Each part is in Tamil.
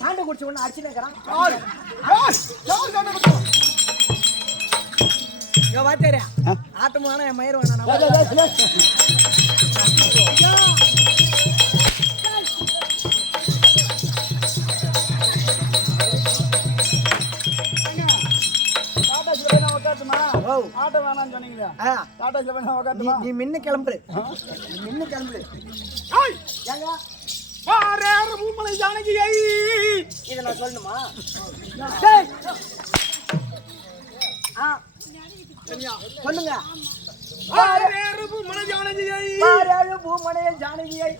சாண்டை குடிச்ச ஒண்ணு அடிச்சுக்கிறான் வாத்தியாரே ஆட்டமான என் மயிர் வேணா ஆட்டோ வேணான்னு சொன்னீங்க. நீ மின்னு கிளம்புரு, மின்னு கிளம்புரு. பூமலை ஜானகியை இதை நான் சொல்லணுமா? சொல்லுங்க. பூமலை ஜானகியை பூமலைய ஜானகியை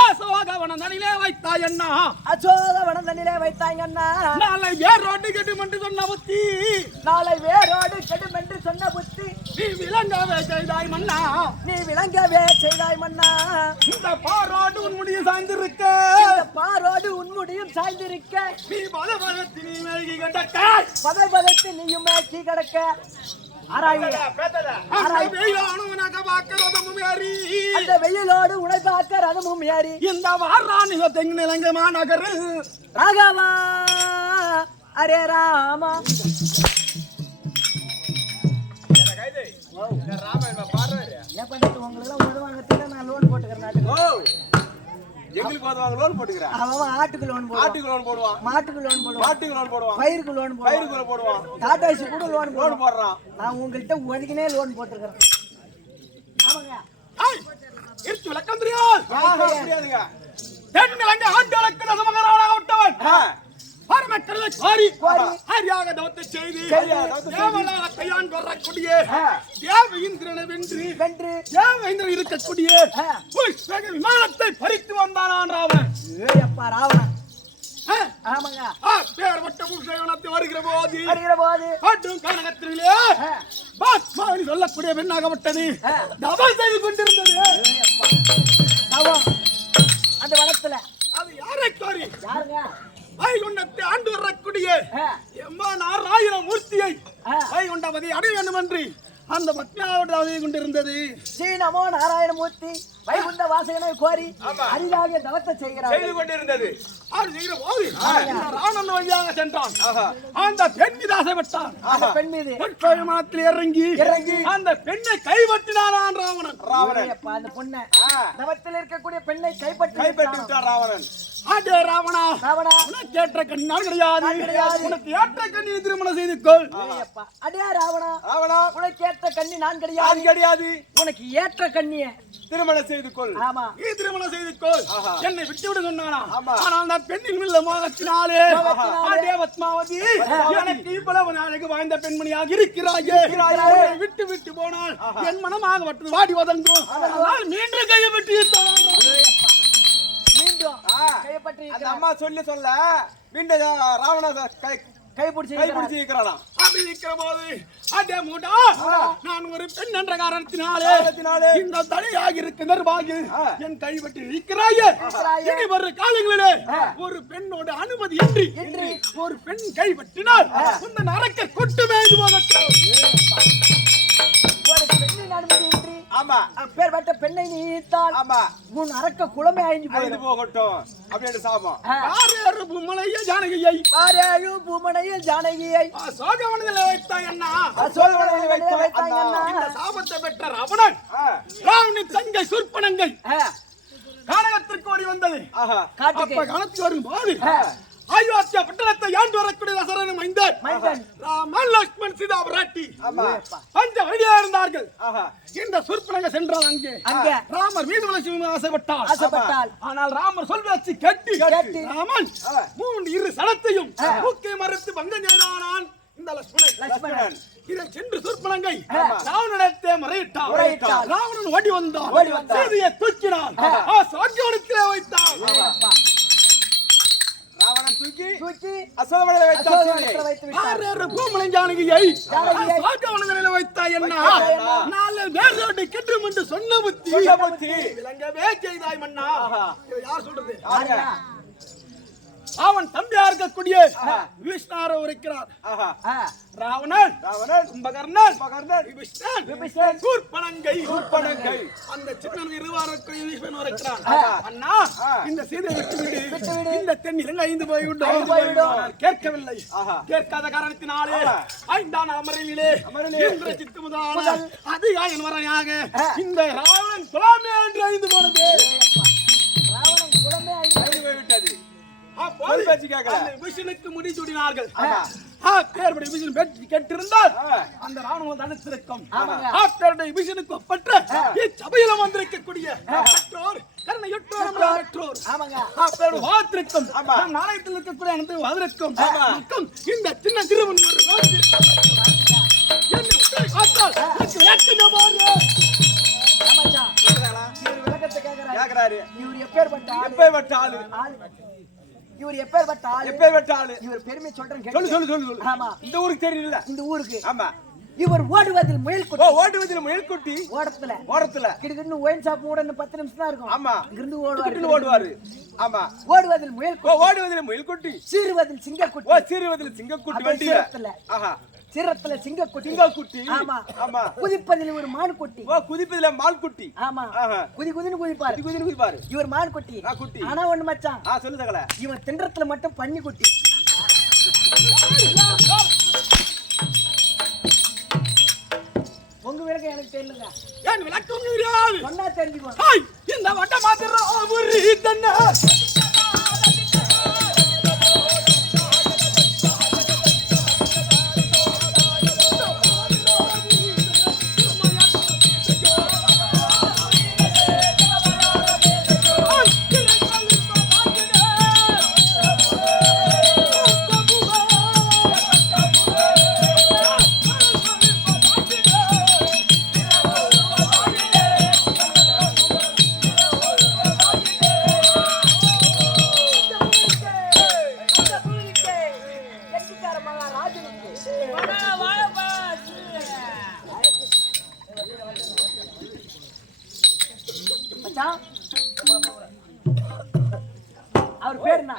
அசோகவனம் தனிலே வைத்தாய் அண்ணா, அசோகவனம் தனிலே வைத்தாய் அண்ணா. நாளை வேரோடு கெடும் என்று சொன்ன புத்தி, நாளை வேரோடு கெடும் என்று சொன்ன புத்தி. நீ விளங்கவே செய்தாய் மன்னா, நீ விளங்கவே செய்தாய் மன்னா. இந்த பாரோடு உன்முடியும் சாய்ந்திருக்க, இந்த பாரோடு உன்முடியும் சாய்ந்திருக்க. நீ பதபதத்து நீ மேகி கிடக்க, பதபதத்து நீயும் மேகி கிடக்க. அந்த வெயிலோடு உனை பார்க்க ரதமும் ஏறி இந்த வாராணி தெங்கிலங்கமா நகர் ராகவா அரே ராமா. என்ன பண்ணிட்டு உங்களுக்கு உதவாங்க, நான் லோன் போட்டுக்கிறேன். எங்களுக்கு லோன் போட்டுக்கிறேன். அவன் ஆட்டுக்கு லோன் போடுவான், ஆட்டுக்கு லோன் போடுவான், மாட்டுக்கு லோன் போடுவான், மாட்டுக்கு லோன் போடுவான், பயிருக்கு லோன் போடுவான், பயிருக்கு போடுவான், டாடாசி கூட லோன் போடுறான். நான் உங்கள்கிட்ட ஒதுக்கினே லோன் போட்டுக்கிறேன். ஆமாங்க. இருச்சு விளக்கம் தெரியாதுங்க. தென்னிலங்கை ஆண்டளக்கு நசமகராக விட்டவன் பரமக்கடலை கோரி ஹரியாக தவத்தை செய்து தேவலாக கையான் வரக்கூடிய தேவ இந்திரனை வென்று தேவ இந்திரன் இருக்கக்கூடிய விமானத்தை பறித்து வந்தான் ராவணன். அப்பா ராவணன். ஆமாங்க. பேர்பட்ட புருஷத்தை வருகிற போது காட்டும் கனகத்திலே பாஸ்மானி சொல்லக்கூடிய பெண்ணாகப்பட்டது தவம் செய்து கொண்டிருந்தது. அந்த வனத்துல அது யாரை கோரி? யாருங்க? வைகுண்டத்தை ஆண்டு வரக்கூடிய எம்மாயிரம் மூர்த்தியை வைகுண்டபதி அடைய வேண்டும் என்று அந்த பத்மாவோடு அவதி கொண்டிருந்தது. ஸ்ரீ நமோ நாராயணமூர்த்தி வைகுண்ட வாசகனை கோரி அரிதாக தவத்தை செய்து கொண்டிருந்தது. ராவணன் வழியாக சென்றான். அந்த பெண் மீது ஆசைப்பட்டான். பெண் மீது விமானத்தில் இறங்கி அந்த பெண்ணை கைப்பற்றினான் ராவணன். அந்த பொண்ணை தவத்தில் இருக்கக்கூடிய பெண்ணை கைப்பற்றி விட்டான் ராவணன். ஆடே ராவணா, உனக்கு ஏற்ற கண்ணி நான் கிடையாது, உனக்கு ஏற்ற கண்ணி திருமணம் செய்து கொள். அடே ராவணா, உனக்கு ஏற்ற கண்ணி நான் கிடையாது, உனக்கு ஏற்ற கண்ணிய திருமணம் செய்து கொள். நீ திருமணம் செய்து கொள், என்னை விட்டு விடு சொன்னானா. ஆனால் நான் பெண்ணின் உள்ள மோகத்தினாலே ஆடே பத்மாவதி எனக்கு இவ்வளவு நாளைக்கு வாய்ந்த பெண்மணியாக இருக்கிறாயே, விட்டு விட்டு போனால் என் மனமாக வட்டது வாடி வதங்கும். மீண்டும் கையை விட்டு அந்த அம்மா சொல்லி சொல்ல மீண்டும் ராவண கைப்பிடிச்சு அப்படி இருக்கிற போது அதே மூடா நான் ஒரு பெண் என்ற காரணத்தினாலே இந்த தலையாக இருக்க நிர்வாகி என் கைப்பற்றி இருக்கிறாயே. இனி வர காலங்களிலே ஒரு பெண்ணோட அனுமதி இன்றி ஒரு பெண் கைப்பற்றினால் இந்த நரக்க கொட்டு மேய்ந்து போகட்டும். ஒரு பெண்ணின் அனுமதி இன்றி ஆமா பேர்பட்ட பெண்ணை நீத்தால் ஆமா உன் அரக்க குலமே அழிஞ்சு போகட்டும் அப்படின்னு சாபம். ஆரேழு பூமலைய ஜானகியை, ஆரேழு பூமலைய ஜானகியை அசோகவனத்தில் வைத்தாய் அண்ணா, அசோகவனத்தில் வைத்தாய் அண்ணா. இந்த சாபத்தை பெற்ற ராவணன் ராவணின் தங்கை சுற்பனங்கை கானகத்திற்கு ஓடி வந்தது. அப்ப கானத்துக்கு வரும் போது அயோத்தியா பட்டணத்தை ஆண்டு வரக்கூடிய தசரன் மைந்தன் ராமன் லக்ஷ்மண் சீதா பிராட்டி பஞ்ச வழியா இருந்தார்கள். இந்த சுற்பனங்க சென்றால் அங்கே ராமர் மீது லட்சுமி ஆசைப்பட்டால் ஆனால் ராமர் சொல்வதை கேட்டு ராமன் 3 சலத்தையும் மூக்கை மறுத்து பங்கம் செய்தானான். இந்த லட்சுமணன் இதை சென்று சூர்பனங்கை ராவணனிடத்தை முறையிட்டான். ராவணன் ஓடி வந்தான். சீதையை தூக்கினான். சாக்கியவனத்திலே வைத்தான். ராவணன் தூக்கி அசோகவனத்திலே வைத்தான். ஆறு பூமலை ஜானகியை சாக்கியவனத்திலே வைத்தாய். என்ன நாளை வேறோடு கெட்டும் என்று சொன்ன புத்தி விளங்கவே செய்தாய் மன்னா. யார் சொல்றது? அவன் தம்பியா இருக்கக்கூடிய விஷ்ணார இருக்கிறார். ராவணன் கும்பகர்ணன் விபீஷணன் சூர்பனங்கை அந்த சின்ன இருவாரக்கூடிய விபீஷணன் இருக்கிறான். அண்ணா இந்த சீதை விட்டு இந்த தென் இலங்கை ஐந்து போய்விட்டோம். கேட்கவில்லை. கேட்காத காரணத்தினாலே ஐந்தாம் அமரிலே சித்து முதலான அதிகாயன் வரையாக இந்த ராவணன் குலமே என்று ஐந்து போனது. ராவணன் குலமே ஐந்து போய்விட்டது. விஷ்ணுக்கு முடி சூடினார்கள். கேட்டிருந்தால் அந்த ராணுவம் தடுத்திருக்கும். விஷ்ணுக்கு ஒப்பற்ற சபையிலும் வந்திருக்கக்கூடிய நாணயத்தில் இருக்கக்கூடிய இந்த சின்ன திருவன் இவர் எப்பேற்பட்ட ஆளு இவர் பெருமை சொல்றேன். சொல்லு. ஆமா, இந்த ஊருக்கு தெரியல. இந்த ஊருக்கு ஆமா. இவர் ஓடுவதில் முயல் குட்டி ஓடத்துல கிட்டத்தட்ட ஒயின் ஷாப் மூட 10 நிமிஷம் தான் இருக்கும். ஆமா, இங்கிருந்து ஓடுவாரு. ஆமா, ஓடுவதில் முயல் குட்டி சீறுவதில் சிங்கக்குட்டி வண்டியில. ஆஹா, சிரத்துல சிங்கக்குட்டி. ஆமா, குதிப்பதில் ஒரு மான்குட்டி. குதிப்பதில மான்குட்டி. ஆமா, குதின்னு குதிப்பாரு. இவர் மான்குட்டி. ஆனா ஒண்ணு மச்சான், சொல்லு சகல, இவன் தின்றத்துல மட்டும் பன்னிக்குட்டி. உங்க விளக்கம் எனக்கு தெரியலங்க. ஏன் விளக்கம் சொன்னா தெரிஞ்சுக்கோ. இந்த வட்ட மாத்திரம் அவர் பேர் என்ன?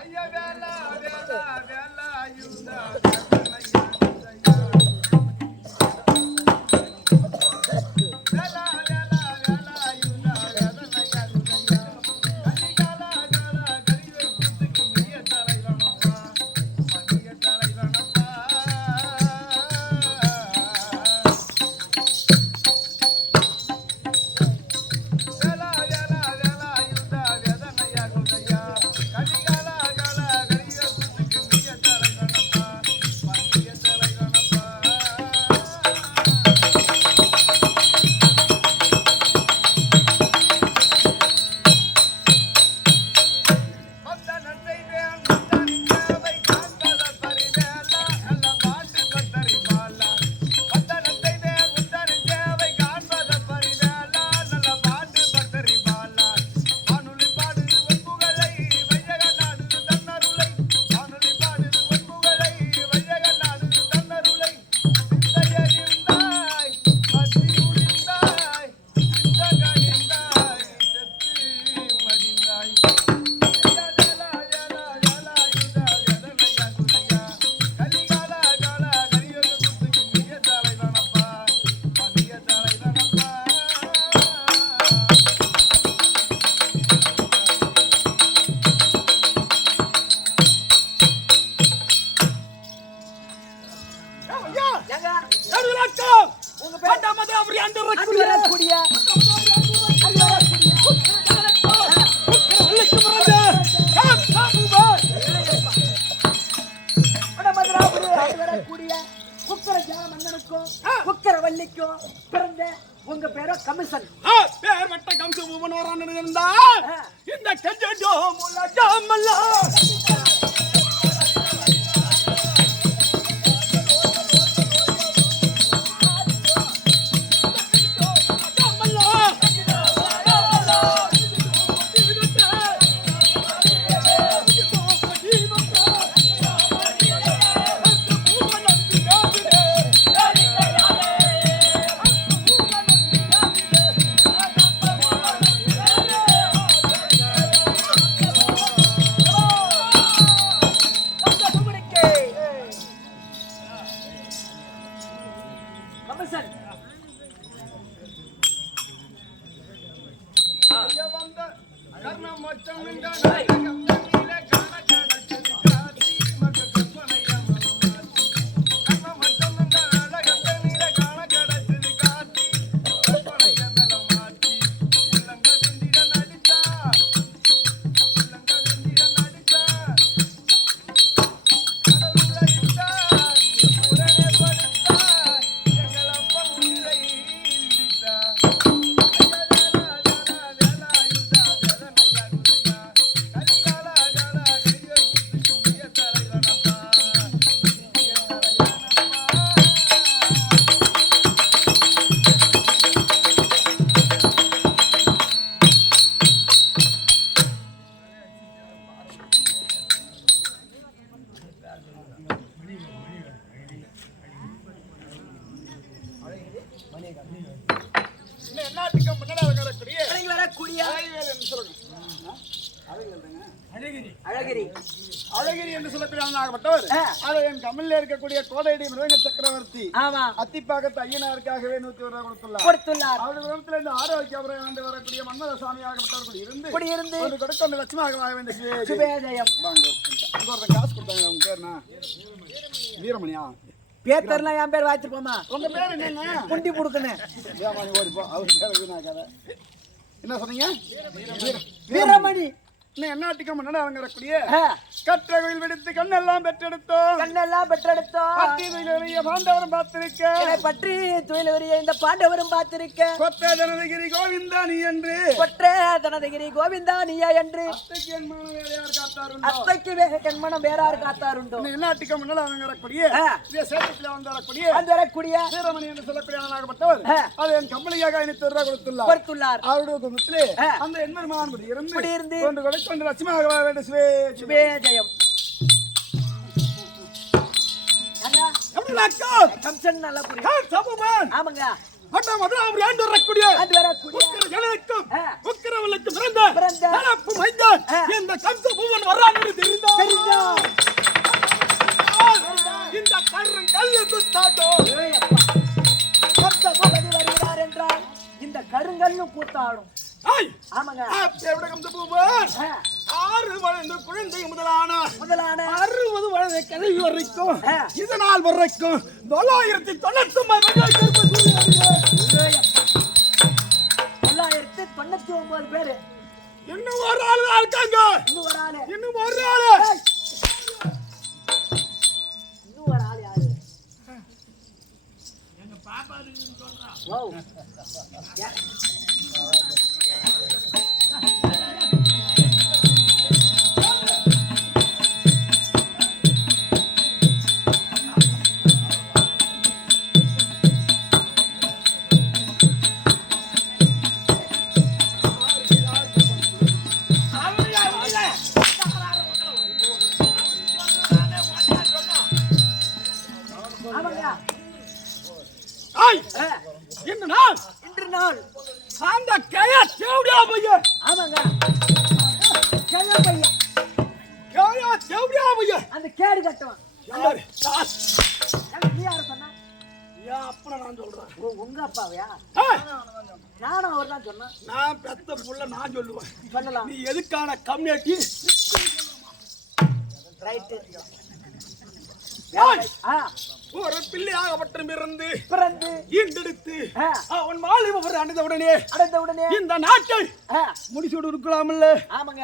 பிறந்த உங்க பேரோ கமிஷன் பேர் மட்ட கம்சு மூவன் வரான்னு இருந்தா இந்த கெஞ்சோ முலஜமல்ல கமிஷன் அழகிரி என்று சொல்லக்கூடியவர் அதை என் கமலில் இருக்கக்கூடிய கோதையடி மிருக சக்கரவர்த்தி அத்திப்பாக்கத்து ஐயனாருக்காகவே 101 ரூபாய் கொடுத்துள்ளார். அவருடைய குடும்பத்தில் இந்த ஆரோக்கியம் ஆண்டு வரக்கூடிய மன்மத சாமியாகப்பட்டவர்கள் இருந்து கொடுக்க லட்சுமாக வேண்டிய காசு கொடுத்தாங்க. உங்க பேருனா வீரமணியா? பேத்தர்லாம் என் பேர் வாய்ச்சிருப்போமா? உங்க பேர் என்னங்க? குண்டி புடுக்கணும். அவர் பேர் வீணாக்காத. என்ன சொன்னீங்க? வீரமணி. என்னாட்டுக்கு முன்னாடி அவங்கக்கூடிய கற்றகையில் விடுத்து கண்ணெல்லாம் பெற்றெடுத்தோம் பற்றி துயிலவரிய பாண்டவரும் பார்த்திருக்க பற்றி துயிலவரிய இந்த பாண்டவரும் பார்த்திருக்க கொற்ற தனதகிரி கோவிந்தா நீ என்று அத்தைக்கு என் மனம் வேறார் காத்தாருண்டோ? என்னாட்டுக்கு முன்னாடி அவங்க வரக்கூடிய சேட்டத்தில் வரக்கூடிய வீரமணி என்று சொல்லக்கூடியவனாகப்பட்டவர் அது என் கம்பளியாக 500 ரூபாய் கொடுத்துள்ளார். அவருடைய குடும்பத்திலே அந்த எண்மருமான் இருந்து கொண்டு லட்சுமாக வேண்டும். சுபே ஜெயம். ஆமாங்க. இந்த கருங்கல்னு கூத்தாடும். ஆமாங்க. 6 வயது குழந்தை முதலான 60 வயது கல்வி வரைக்கும் இதனால் வரைக்கும் 999 பேரு. இன்னும் ஒரு ஆள் இருக்காங்க. இன்னும் ஒரு ஆள் யாரு? எங்க பாப்பா இருக்குன்னு சொல்றான். வாவ். இன்று நாள் அந்த கேயா தேவடியா பையன். ஆமாங்க. கேயா தேவடியா பையன் அந்த கேடு கட்டுவான். யாரு? நீ யாரு சொன்னா? அப்பா நான் சொல்றேன். உங்க அப்பாவையா? நானும் அவர் தான் சொன்னேன். நான் பெத்த புள்ள நான் சொல்லுவேன். சொல்லலாம். நீ எதுக்கான கம்யூனிட்டி? ரைட். ஒரு பிள்ளையாகப்பட்ட பிறந்து ஈண்டெடுத்து அவன் மாலிபவர் அடைந்தவுடனே இந்த நாட்டை முடிச்சோடு இருக்கலாம்ல. ஆமாங்க.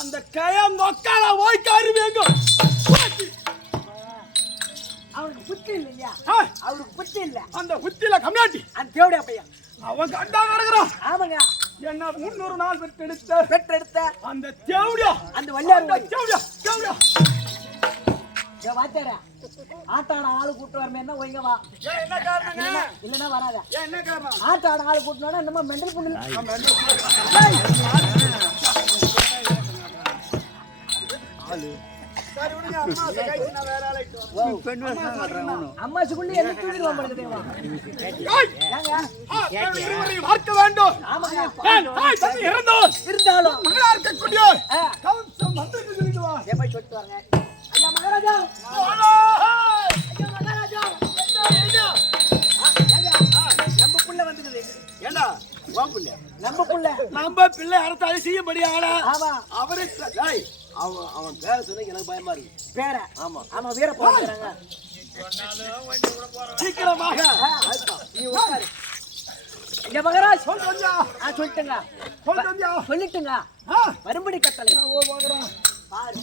அந்த கயம் நோக்கால ஓய்க்காரு வேங்கும். அவனுக்கு புத்தி இல்லையா? அவருக்கு புத்தி இல்ல. அந்த புத்தியில கம்யூனிட்டி அந்த தேவடியா பையன் அவன் கண்டா நடக்கிறான். ஆமாங்க. என்ன 300 நாள் பெற்றெடுத்த அந்த தேவடியா அந்த வள்ளியார் தேவடியா வாச்சாரா ஆட்டாட ஆளு கூட்டு வரமே வைங்க வா. என்ன காரணம்? இல்லன்னா வராத. என்ன காரணம்? ஆட்டாட ஆளு கூட்டினா நம்ம மெண்டல் பண்ணல. அம்மாசுக்குள்ளே என்ன தூக்கிடுவான் படுத்துவா. பார்க்க வேண்டும். இருந்தாலும் மகளா இருக்கக்கூடிய போய் சொல்லிட்டு வாங்க. ஐயா மகாராஜா, ஐயா மகாராஜா, புள்ள நம்ம பிள்ளை அரசாணி செய்யபடி ஆளா ஆமா அவரே அவன் பேர சொன்ன எனக்கு பயமா இருக்கு பேர ஆமா ஆமா வீர போறாங்க சீக்கிரமாக நீ உட்காரு இங்க மகராஜ் சொல்லிட்டுங்க சொல்லிட்டுங்க வரும்படி கட்டளை பாரு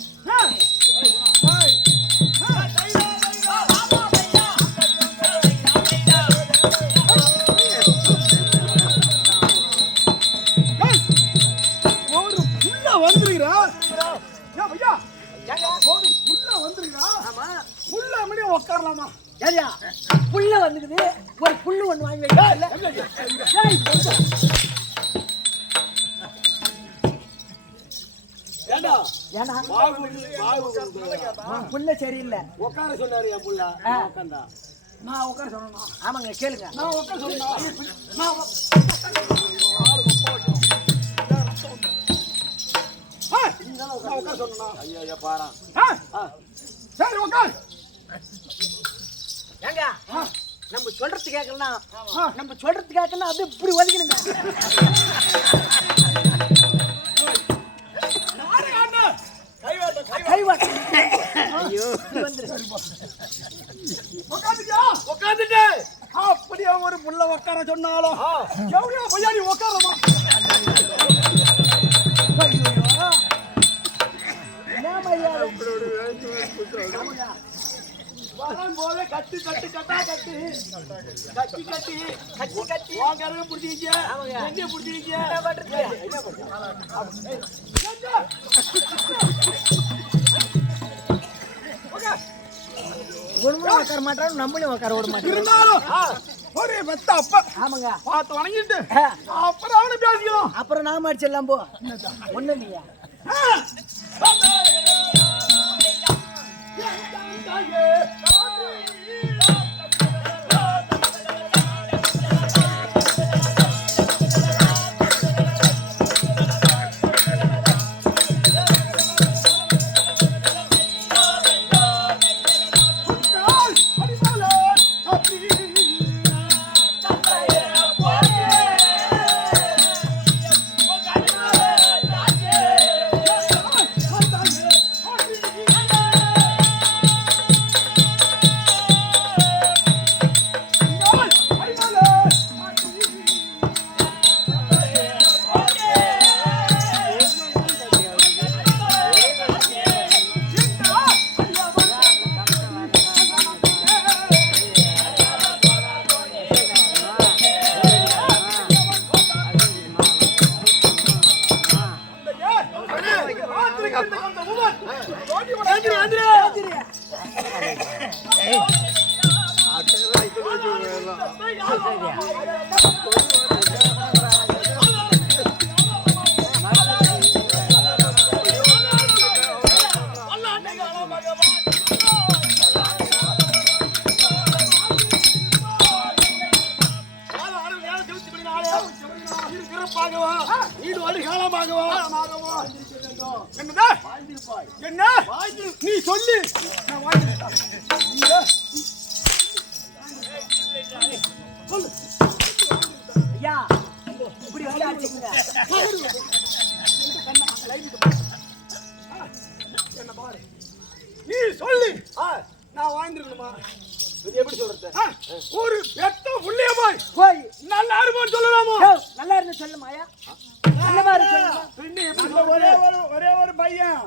ஒரு புள்ள வந்துருக்கிறா ஐயா ஒரு புள்ள வந்துருக்கிறா ஆமா புள்ள மணி உட்காரலாமா சரியா புள்ள வந்துக்குது ஒரு புல்லு ஒண்ணு வாங்கி வைக்கல ஏண்டா ஏன்னா புள்ள சரியில்லை உட்கார சொன்னாரு என் புள்ள உட்காந்தா நான் உட்கார சொன்னா ஆமாங்க கேளுங்க நான் உட்கார சொன்னா நான் உட்கார சொன்னா ஐயா பாரா சரி உட்கார் ஏங்க நம்ம சொல்றது கேட்கலாம் நம்ம சொல்றது கேட்கலாம் அது இப்படி ஒதுக்கணுங்க ஐயோ உட்காந்துட்டு அப்படியே ஒரு புள்ள உட்கார சொன்னாலும் எவ்வளோ பையா நீ உட்காரமா வரும்போது கட்டு கட்டு கட்டா கட்டு கட்டி கட்டி கட்டி கட்டி வாங்க பிடிச்சிக்கிச்சு எங்க பிடிச்சிக்கிச்சு உட்கார மாட்டாரு நம்மளும் உட்கார விட மாட்டோம் இருந்தாலும் ஒரு மெத்த அப்ப ஆமாங்க பார்த்து வணங்கிட்டு அப்புறம் அவனு பேசிக்கலாம் அப்புறம் நாம அடிச்சிடலாம் போ ஒண்ணு இல்லையா என்ன நீ சொல்லு ஐயா இப்படி வந்து அடிச்சுங்க என்ன பாரு நீ சொல்லு நான் வாழ்ந்துருக்கணுமா எப்படி சொல்றது ஒரு பெத்த புள்ளிய போய் நல்லா இருப்போம் சொல்லலாமா நல்லா இருந்து சொல்லுமாயா நல்லமா இருக்கு ஒரே ஒரு பையன்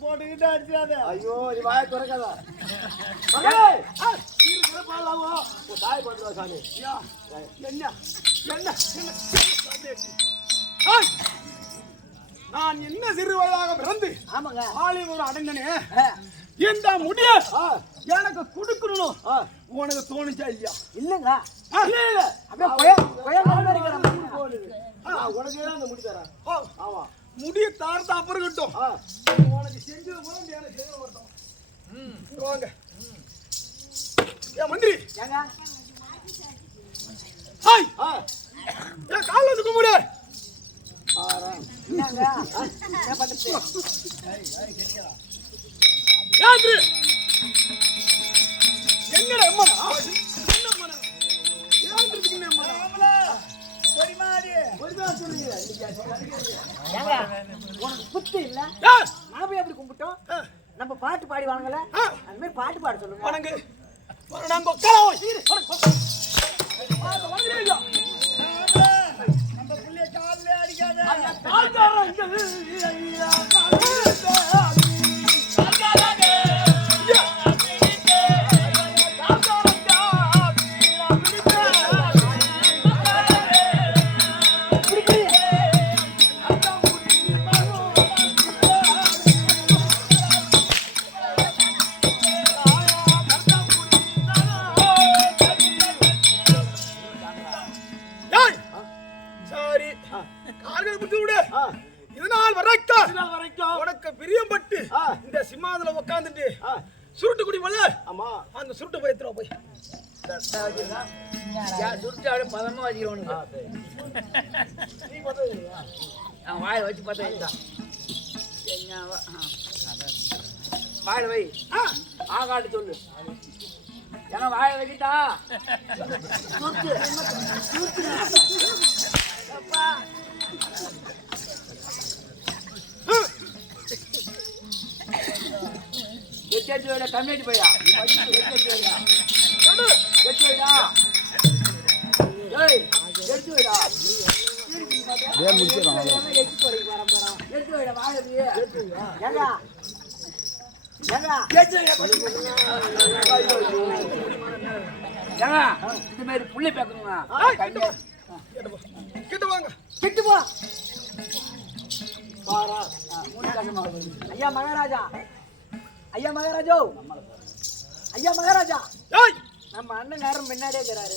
போட்டுக்கிட்டு அடிச்சாத ஐயோ நீ வாய திறக்காத தாய் பண்றா சாமி என்ன என்ன நான் என்ன சிறு வயதாக பிறந்து ஆமாங்க ஆளி ஒரு அடங்கனே இந்த முடிய எனக்கு கொடுக்கணும் உனக்கு தோணுச்சா இல்லையா இல்லங்க இல்ல அப்படியே உனக்கு அந்த முடி தரேன் ஆமா முடிய தார்த்தா அப்புறம் கட்டும் உனக்கு செஞ்சது போல எனக்கு செய்ய மாட்டோம் வாங்க ஏ மந்திரி ஏங்க ஹாய் ஏ கால்ல தூக்க முடிய என்னங்க என்ன பண்ணுது யாத்ரி எங்கடா அம்மாடா என்ன அம்மாடா யாத்ரிக்கு என்ன அம்மாடா சரிமாடி ஒருதா சொல்லுங்க ஏங்க உனக்கு புத்தி இல்ல ஏய், நாம எப்படி கும்பிட்டோம் நம்ம பாட்டு பாடி வாங்கல அந்த மாதிரி பாட்டு பாட சொல்லுங்க வணங்கு நாங்க உட்காரோ வணங்குறீங்க நம்ம புள்ளைய கால்ல அடிக்காத உனக்கு பிரியம்பட்டு இந்த சிம்மாதுல உட்காந்துட்டு சுருட்டு குடி போல ஆமா அந்த சுருட்டு போய் எத்துறோம் போய் சுருட்டாடு பதமா வச்சுக்கிறோம் வாயில வச்சு பார்த்தா வாயில வை ஆகாட்டு சொல்லு ஏன்னா வாயில வச்சுட்டா கம்மியாச்சு போயா எடுத்து வைடா எடுத்து வைடா இந்த மாதிரி புள்ளி பேக்கணுங்க கிட்ட வாங்க கிட்டு போ ஐயா மகாராஜா ஐயா மகாராஜோ ஐயா மகாராஜா நம்ம அண்ணன் முன்னாடியே இருக்கிறாரு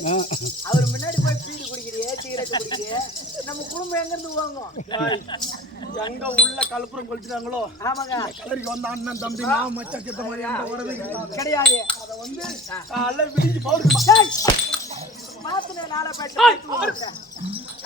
அவர் முன்னாடி போய் பீடி குடிக்கிறியே சிகரெட் குடிக்கிறியே நம்ம குடும்பம் எங்க இருந்து வாங்கும் எங்க உள்ள கலப்புறம் கொளுத்துறாங்களோ ஆமாங்க கலருக்கு வந்த அண்ணன் தம்பி நான் மச்சான் கிட்ட மாதிரி வரவே கிடையாது அதை வந்து காலைல விடிஞ்சு பவுடுமா மாத்துன நாளை போயிட்டு